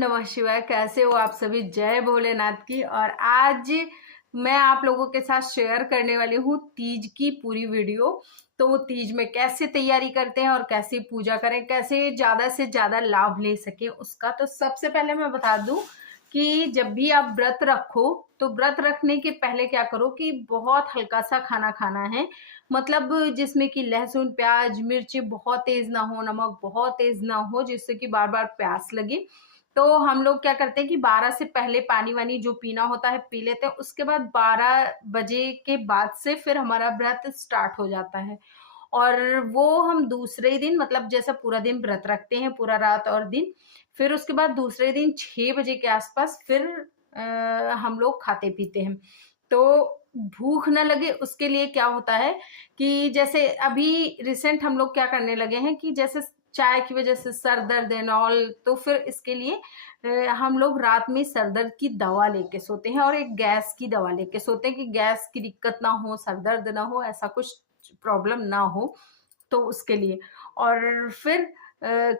नमः शिवाय। कैसे हो आप सभी? जय भोलेनाथ की। और आज मैं आप लोगों के साथ शेयर करने वाली हूँ तीज की पूरी वीडियो। तो तीज में कैसे तैयारी करते हैं और कैसे पूजा करें, कैसे ज़्यादा से ज़्यादा लाभ ले सके उसका। तो सबसे पहले मैं बता दूं कि जब भी आप व्रत रखो तो व्रत रखने के पहले क्या करो कि बहुत हल्का सा खाना खाना है। मतलब जिसमें कि लहसुन प्याज मिर्ची बहुत तेज ना हो, नमक बहुत तेज ना हो, जिससे कि बार बार प्यास लगे। तो हम लोग क्या करते हैं कि 12 से पहले पानी वानी जो पीना होता है पी लेते हैं। उसके बाद 12 बजे के बाद से फिर हमारा व्रत स्टार्ट हो जाता है। और वो हम दूसरे दिन, मतलब जैसा पूरा दिन व्रत रखते हैं, पूरा रात और दिन, फिर उसके बाद दूसरे दिन 6 बजे के आसपास फिर हम लोग खाते पीते हैं। तो भूख न लगे उसके लिए क्या होता है कि जैसे अभी रिसेंट हम लोग क्या करने लगे हैं कि जैसे चाय की वजह से सर दर्द एंड ऑल, तो फिर इसके लिए हम लोग रात में सर दर्द की दवा लेके सोते हैं और एक गैस की दवा लेके सोते हैं कि गैस की दिक्कत ना हो, सर दर्द ना हो, ऐसा कुछ प्रॉब्लम ना हो। तो उसके लिए और फिर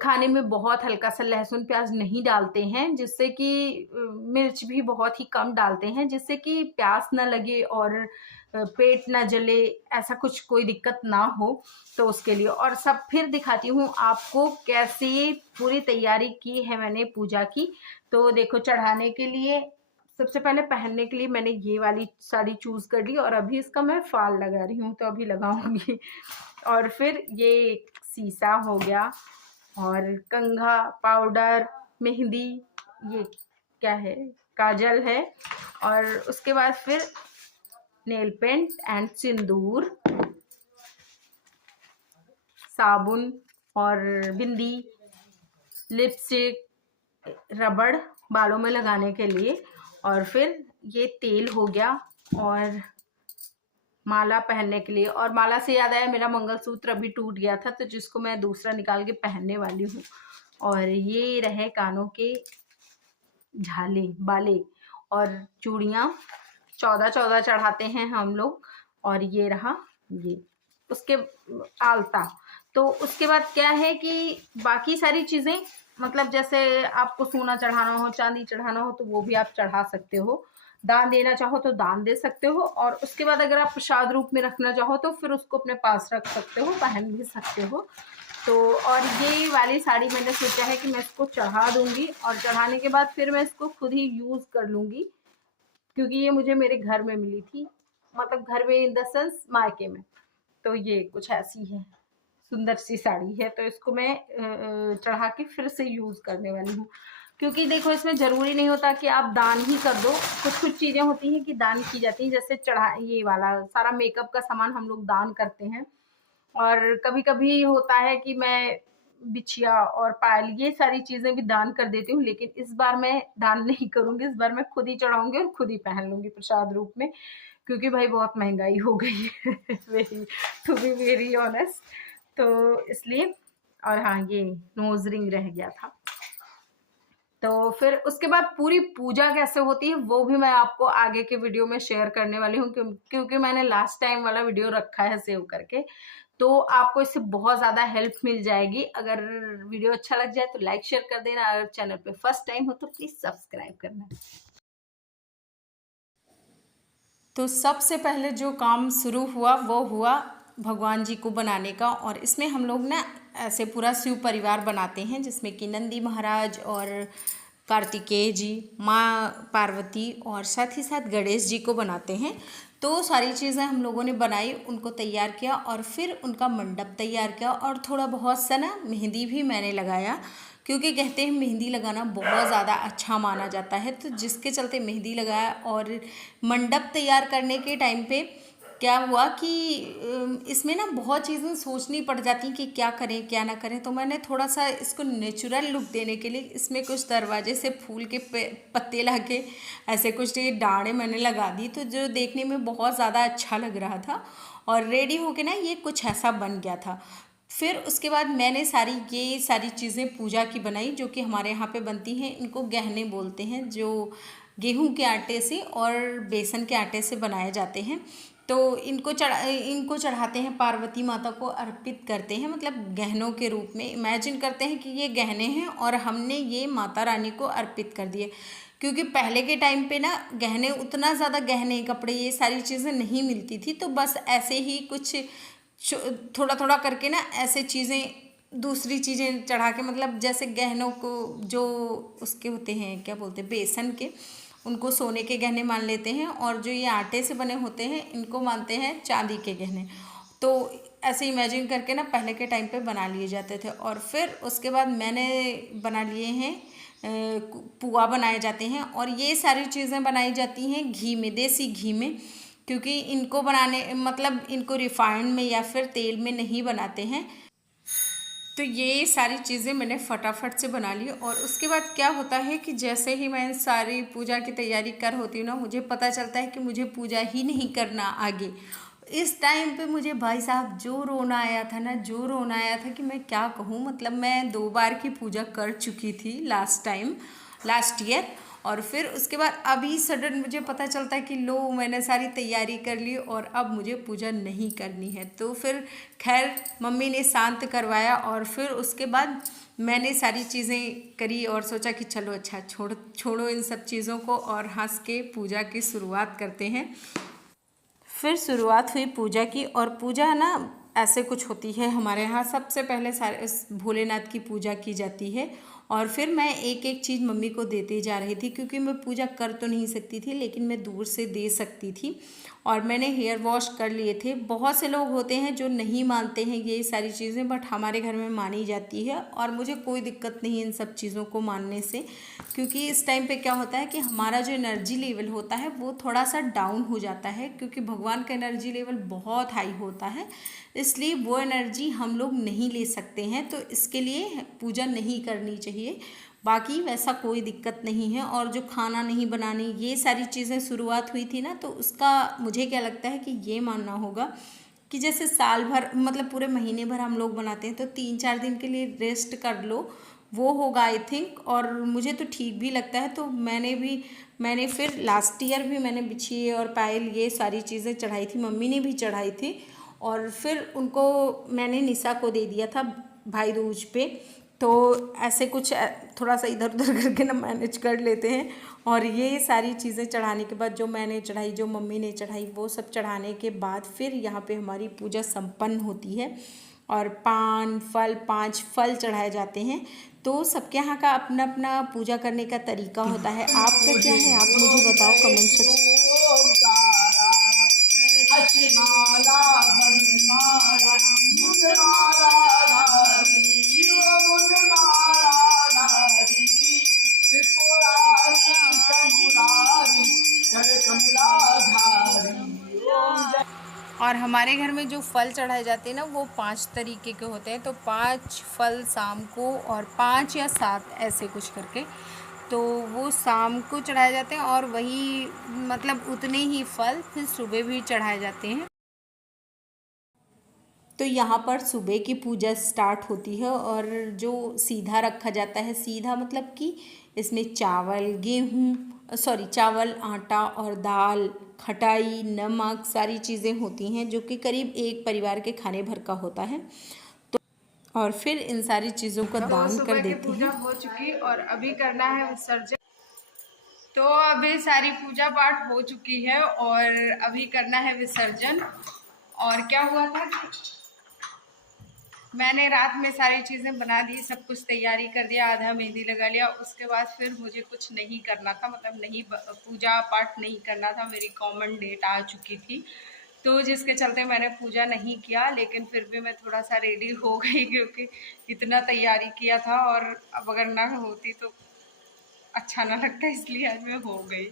खाने में बहुत हल्का सा लहसुन प्याज नहीं डालते हैं, जिससे कि मिर्च भी बहुत ही कम डालते हैं, जिससे कि प्यास ना लगे और पेट ना जले, ऐसा कुछ कोई दिक्कत ना हो। तो उसके लिए और सब फिर दिखाती हूँ आपको कैसे पूरी तैयारी की है मैंने पूजा की। तो देखो, चढ़ाने के लिए सबसे पहले पहनने के लिए मैंने ये वाली साड़ी चूज कर ली और अभी इसका मैं फाल लगा रही हूँ, तो अभी लगाऊंगी। और फिर ये सीसा हो गया और कंघा, पाउडर, मेहंदी, ये क्या है, काजल है। और उसके बाद फिर नेल पेंट एंड सिंदूर, साबुन और बिंदी, लिपस्टिक, रबड़ बालों में लगाने के लिए। और फिर ये तेल हो गया और माला पहनने के लिए। और माला से याद आया, मेरा मंगलसूत्र अभी टूट गया था, तो जिसको मैं दूसरा निकाल के पहनने वाली हूँ। और ये रहे कानों के झाले बाले और चूड़ियाँ, 14 चढ़ाते हैं हम लोग। और ये रहा ये उसके आलता। तो उसके बाद क्या है कि बाकी सारी चीजें, मतलब जैसे आपको सोना चढ़ाना हो, चांदी चढ़ाना हो, तो वो भी आप चढ़ा सकते हो। दान देना चाहो तो दान दे सकते हो। और उसके बाद अगर आप प्रसाद रूप में रखना चाहो तो फिर उसको अपने पास रख सकते हो, पहन भी सकते हो। तो और ये वाली साड़ी मैंने सोचा है कि मैं इसको चढ़ा दूंगी और चढ़ाने के बाद फिर मैं इसको खुद ही यूज कर लूंगी, क्योंकि ये मुझे मेरे घर में मिली थी, मतलब घर में इन द सेंस मायके में। तो ये कुछ ऐसी है, सुंदर सी साड़ी है। तो इसको मैं चढ़ा के फिर से यूज करने वाली हूँ, क्योंकि देखो इसमें जरूरी नहीं होता कि आप दान ही कर दो। कुछ कुछ चीजें होती हैं कि दान की जाती हैं, जैसे चढ़ा ये वाला सारा मेकअप का सामान हम लोग दान करते हैं। और कभी कभी होता है कि मैं बिछिया और पायल, ये सारी चीजें भी दान कर देती हूँ, लेकिन इस बार मैं दान नहीं करूंगी। इस बार मैं खुद ही चढ़ाऊंगी और खुद ही पहन लूंगी प्रसाद रूप में, क्योंकि भाई बहुत महंगाई हो गई है very, to be very honest. तो इसलिए। और हाँ, ये नोज रिंग रह गया था। तो फिर उसके बाद पूरी पूजा कैसे होती है वो भी मैं आपको आगे के वीडियो में शेयर करने वाली हूँ, क्योंकि मैंने लास्ट टाइम वाला वीडियो रखा है सेव करके। तो आपको इससे बहुत ज़्यादा हेल्प मिल जाएगी। अगर वीडियो अच्छा लग जाए तो लाइक शेयर कर देना। अगर चैनल पे फर्स्ट टाइम हो तो प्लीज़ सब्सक्राइब करना। तो सबसे पहले जो काम शुरू हुआ वो हुआ भगवान जी को बनाने का। और इसमें हम लोग ना ऐसे पूरा शिव परिवार बनाते हैं, जिसमें कि नंदी महाराज और कार्तिकेय जी, माँ पार्वती और साथ ही साथ गणेश जी को बनाते हैं। तो सारी चीज़ें हम लोगों ने बनाई, उनको तैयार किया और फिर उनका मंडप तैयार किया। और थोड़ा बहुत सा ना मेहंदी भी मैंने लगाया, क्योंकि कहते हैं मेहंदी लगाना बहुत ज़्यादा अच्छा माना जाता है। तो जिसके चलते मेहंदी लगाया। और मंडप तैयार करने के टाइम पे क्या हुआ कि इसमें ना बहुत चीज़ें सोचनी पड़ जाती कि क्या करें क्या ना करें। तो मैंने थोड़ा सा इसको नेचुरल लुक देने के लिए इसमें कुछ दरवाजे से फूल के पत्ते ला के ऐसे कुछ ये डाढ़ें मैंने लगा दी, तो जो देखने में बहुत ज़्यादा अच्छा लग रहा था। और रेडी होके ना ये कुछ ऐसा बन गया था। फिर उसके बाद मैंने ये सारी चीज़ें पूजा की बनाई, जो कि हमारे यहाँ पे बनती हैं। इनको गहने बोलते हैं, जो गेहूं के आटे से और बेसन के आटे से बनाए जाते हैं। तो इनको चढ़ाते हैं, पार्वती माता को अर्पित करते हैं, मतलब गहनों के रूप में। इमेजिन करते हैं कि ये गहने हैं और हमने ये माता रानी को अर्पित कर दिए, क्योंकि पहले के टाइम पे ना गहने, उतना ज़्यादा गहने, कपड़े, ये सारी चीज़ें नहीं मिलती थी, तो बस ऐसे ही कुछ थोड़ा थोड़ा करके ना ऐसे चीज़ें, दूसरी चीज़ें चढ़ा के, मतलब जैसे गहनों को जो उसके होते हैं, क्या बोलते हैं, बेसन के, उनको सोने के गहने मान लेते हैं, और जो ये आटे से बने होते हैं इनको मानते हैं चांदी के गहने। तो ऐसे इमेजिन करके ना पहले के टाइम पे बना लिए जाते थे। और फिर उसके बाद मैंने बना लिए हैं, पुआ बनाए जाते हैं, और ये सारी चीज़ें बनाई जाती हैं घी में, देसी घी में, क्योंकि इनको बनाने, मतलब इनको रिफाइंड में या फिर तेल में नहीं बनाते हैं। तो ये सारी चीज़ें मैंने फटाफट से बना ली। और उसके बाद क्या होता है कि जैसे ही मैं सारी पूजा की तैयारी कर होती हूँ ना, मुझे पता चलता है कि मुझे पूजा ही नहीं करना आगे। इस टाइम पे मुझे भाई साहब जो रोना आया था ना, जो रोना आया था कि मैं क्या कहूँ। मतलब मैं 2 बार की पूजा कर चुकी थी लास्ट ईयर, और फिर उसके बाद अभी सडन मुझे पता चलता है कि लो, मैंने सारी तैयारी कर ली और अब मुझे पूजा नहीं करनी है। तो फिर खैर मम्मी ने शांत करवाया, और फिर उसके बाद मैंने सारी चीज़ें करी और सोचा कि चलो अच्छा, छोड़ो इन सब चीज़ों को, और हंस के पूजा की शुरुआत करते हैं। फिर शुरुआत हुई पूजा की, और पूजा ना ऐसे कुछ होती है हमारे यहाँ। सबसे पहले सारे भोलेनाथ की पूजा की जाती है, और फिर मैं एक एक चीज़ मम्मी को देते जा रही थी, क्योंकि मैं पूजा कर तो नहीं सकती थी, लेकिन मैं दूर से दे सकती थी। और मैंने हेयर वॉश कर लिए थे। बहुत से लोग होते हैं जो नहीं मानते हैं ये सारी चीज़ें, बट हमारे घर में मानी जाती है, और मुझे कोई दिक्कत नहीं है इन सब चीज़ों को मानने से, क्योंकि इस टाइम पे क्या होता है कि हमारा जो एनर्जी लेवल होता है वो थोड़ा सा डाउन हो जाता है, क्योंकि भगवान का एनर्जी लेवल बहुत हाई होता है, इसलिए वो एनर्जी हम लोग नहीं ले सकते हैं, तो इसके लिए पूजा नहीं करनी चाहिए। बाकी वैसा कोई दिक्कत नहीं है। और जो खाना नहीं बनानी, ये सारी चीज़ें शुरुआत हुई थी ना, तो उसका मुझे क्या लगता है कि ये मानना होगा कि जैसे साल भर, मतलब पूरे महीने भर हम लोग बनाते हैं, तो 3-4 दिन के लिए रेस्ट कर लो, वो होगा आई थिंक। और मुझे तो ठीक भी लगता है। तो मैंने फिर लास्ट ईयर भी मैंने बिछिए और पायल, ये सारी चीज़ें चढ़ाई थी, मम्मी ने भी चढ़ाई थी, और फिर उनको मैंने निशा को दे दिया था भाई दूज पे। तो ऐसे कुछ थोड़ा सा इधर उधर करके ना मैनेज कर लेते हैं। और ये सारी चीज़ें चढ़ाने के बाद, जो मैंने चढ़ाई, जो मम्मी ने चढ़ाई, वो सब चढ़ाने के बाद फिर यहाँ पे हमारी पूजा संपन्न होती है, और 5 फल चढ़ाए जाते हैं। तो सबके यहाँ का अपना अपना पूजा करने का तरीका होता है। आपका क्या है, आप मुझे बताओ कमेंट सेक्शन। और हमारे घर में जो फल चढ़ाए जाते हैं ना, वो 5 तरीके के होते हैं। तो 5 फल शाम को, और 5 या 7 ऐसे कुछ करके, तो वो शाम को चढ़ाए जाते हैं, और वही मतलब उतने ही फल फिर सुबह भी चढ़ाए जाते हैं। तो यहाँ पर सुबह की पूजा स्टार्ट होती है, और जो सीधा रखा जाता है, सीधा मतलब कि इसमें चावल, आटा और दाल, खटाई, नमक, सारी चीज़ें होती हैं, जो कि करीब एक परिवार के खाने भर का होता है। तो और फिर इन सारी चीज़ों को दान कर देते हैं। हो चुकी, और अभी करना है विसर्जन। तो अभी सारी पूजा पाठ हो चुकी है, और अभी करना है विसर्जन। और क्या हुआ था कि मैंने रात में सारी चीज़ें बना दी, सब कुछ तैयारी कर दिया, आधा मेहंदी लगा लिया। उसके बाद फिर मुझे कुछ नहीं करना था, मतलब नहीं, पूजा पाठ नहीं करना था। मेरी कॉमन डेट आ चुकी थी, तो जिसके चलते मैंने पूजा नहीं किया। लेकिन फिर भी मैं थोड़ा सा रेडी हो गई, क्योंकि इतना तैयारी किया था, और अब अगर ना होती तो अच्छा ना लगता, इसलिए आज मैं हो गई।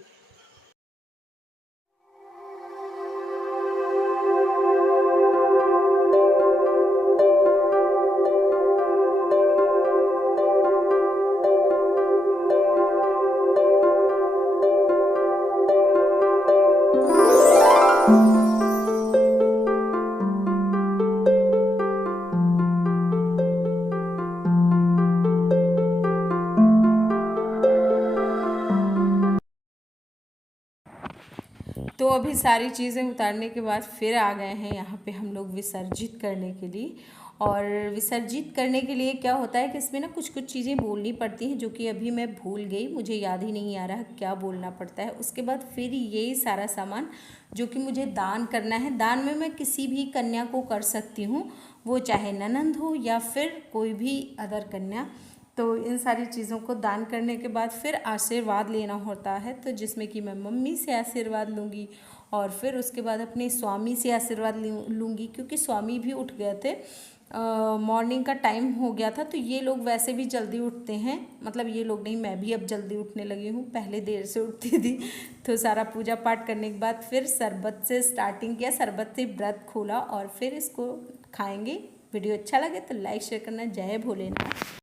तो अभी सारी चीज़ें उतारने के बाद फिर आ गए हैं यहाँ पे हम लोग विसर्जित करने के लिए। और विसर्जित करने के लिए क्या होता है कि इसमें ना कुछ कुछ चीज़ें बोलनी पड़ती हैं, जो कि अभी मैं भूल गई, मुझे याद ही नहीं आ रहा क्या बोलना पड़ता है। उसके बाद फिर ये सारा सामान जो कि मुझे दान करना है, दान में मैं किसी भी कन्या को कर सकती हूँ, वो चाहे ननंद हो या फिर कोई भी अदर कन्या। तो इन सारी चीज़ों को दान करने के बाद फिर आशीर्वाद लेना होता है, तो जिसमें कि मैं मम्मी से आशीर्वाद लूँगी और फिर उसके बाद अपने स्वामी से आशीर्वाद लूँगी, क्योंकि स्वामी भी उठ गए थे, मॉर्निंग का टाइम हो गया था। तो ये लोग वैसे भी जल्दी उठते हैं, मतलब ये लोग नहीं, मैं भी अब जल्दी उठने लगी हूँ, पहले देर से उठती थी। तो सारा पूजा पाठ करने के बाद फिर शरबत से स्टार्टिंग किया, शरबत से व्रत खोला और फिर इसको खाएंगे। वीडियो अच्छा लगे तो लाइक शेयर करना। जय भोलेनाथ।